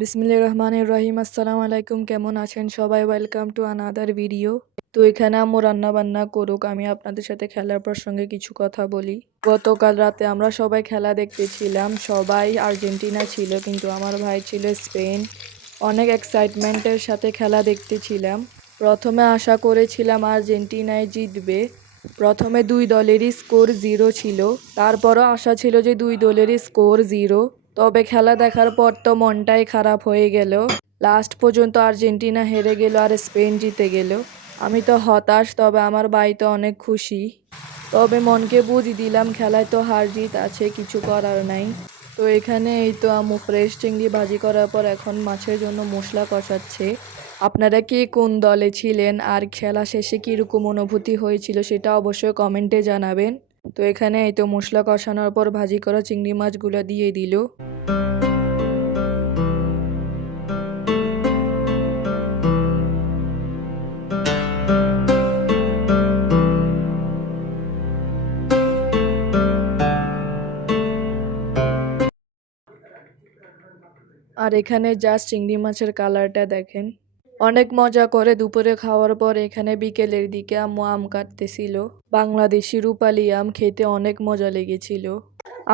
বিসমিল্লাহির রহমানির রহিম। আসসালামু আলাইকুম, কেমন আছেন সবাই? Welcome to another video. তো এখানে আম্মু রান্না বান্না করুক, আমি আপনাদের সাথে খেলার প্রসঙ্গে কিছু কথা বলি। গতকাল রাতে আমরা সবাই খেলা দেখতেছিলাম। সবাই আর্জেন্টিনা ছিল, কিন্তু আমার ভাই ছিল স্পেন। অনেক এক্সাইটমেন্টের সাথে খেলা দেখতেছিলাম। প্রথমে আশা করেছিলাম আর্জেন্টিনায় জিতবে। প্রথমে দুই দলেরই স্কোর 0 ছিল, তারপরও আশা ছিল যে দুই দলেরই স্কোর 0। তবে খেলা দেখার পর তো মনটাই খারাপ হয়ে গেল। লাস্ট পর্যন্ত আর্জেন্টিনা হেরে গেল আর স্পেন জিতে গেল। আমি তো হতাশ, তবে আমার ভাই তো অনেক খুশি। তবে মনকে বুঝ দিলাম, খেলায় তো হার জিত আছে, কিছু করার নাই। তো এখানে এই তো আম্মু ফ্রেশ চিংড়ি ভাজি করার পর এখন মাছের জন্য মশলা কষাচ্ছে। আপনারা কে কোন দলে ছিলেন আর খেলা শেষে কীরকম অনুভূতি হয়েছিল সেটা অবশ্যই কমেন্টে জানাবেন। তো এখানে এই তো মশলা কষানোর পর ভাজি করা চিংড়ি মাছগুলো দিয়ে দিল। আর এখানে জাস্ট চিংড়ি মাছের কালারটা দেখেন। অনেক মজা করে দুপুরে খাওয়ার পর এখানে বিকেলের দিকে আম্মু আম কাটতেছিল। বাংলাদেশি রূপালি আম খেতে অনেক মজা লেগেছিল।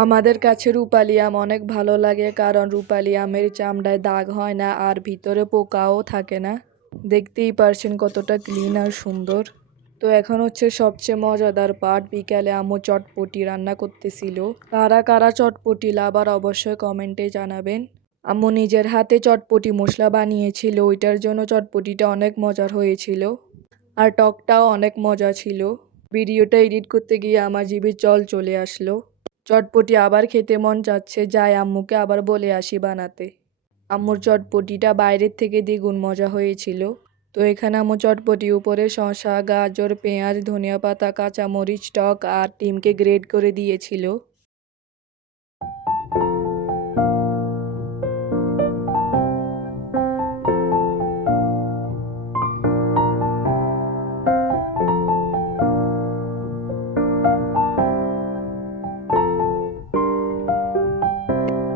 আমাদের কাছে রূপালি আম অনেক ভালো লাগে, কারণ রূপালি আমের চামড়ায় দাগ হয় না আর ভিতরে পোকাও থাকে না। দেখতেই পারছেন কতটা ক্লিন আর সুন্দর। তো এখন হচ্ছে সবচেয়ে মজাদার পার্ট, বিকালে আম্মু চটপটি রান্না করতেছিল। কারা কারা চটপটি লাভার অবশ্যই কমেন্টে জানাবেন। আম্মু নিজের হাতে চটপটি মশলা বানিয়েছিল, ওইটার জন্য চটপটিটা অনেক মজার হয়েছিল। আর টকটাও অনেক মজা ছিল। ভিডিওটা এডিট করতে গিয়ে আমার জিভে জল চলে আসলো। চটপটি আবার খেতে মন চাচ্ছে, যাই আম্মুকে আবার বলে আসি বানাতে। আম্মুর চটপটিটা বাইরের থেকে দ্বিগুণ মজা হয়েছিল। তো এখানে আম্মু চটপটি উপরে শসা, গাজর, পেঁয়াজ, ধনিয়া পাতা, কাঁচামরিচ, টক আর ডিমকে গ্রেট করে দিয়েছিল।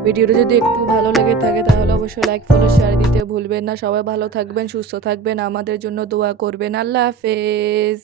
ভিডিওটা যদি একটু ভালো লেগে থাকে তাহলে অবশ্যই লাইক, ফলো, শেয়ার দিতে ভুলবেন না। সবাই ভালো থাকবেন, সুস্থ থাকবেন, আমাদের জন্য দোয়া করবেন। আল্লাহ হাফেজ।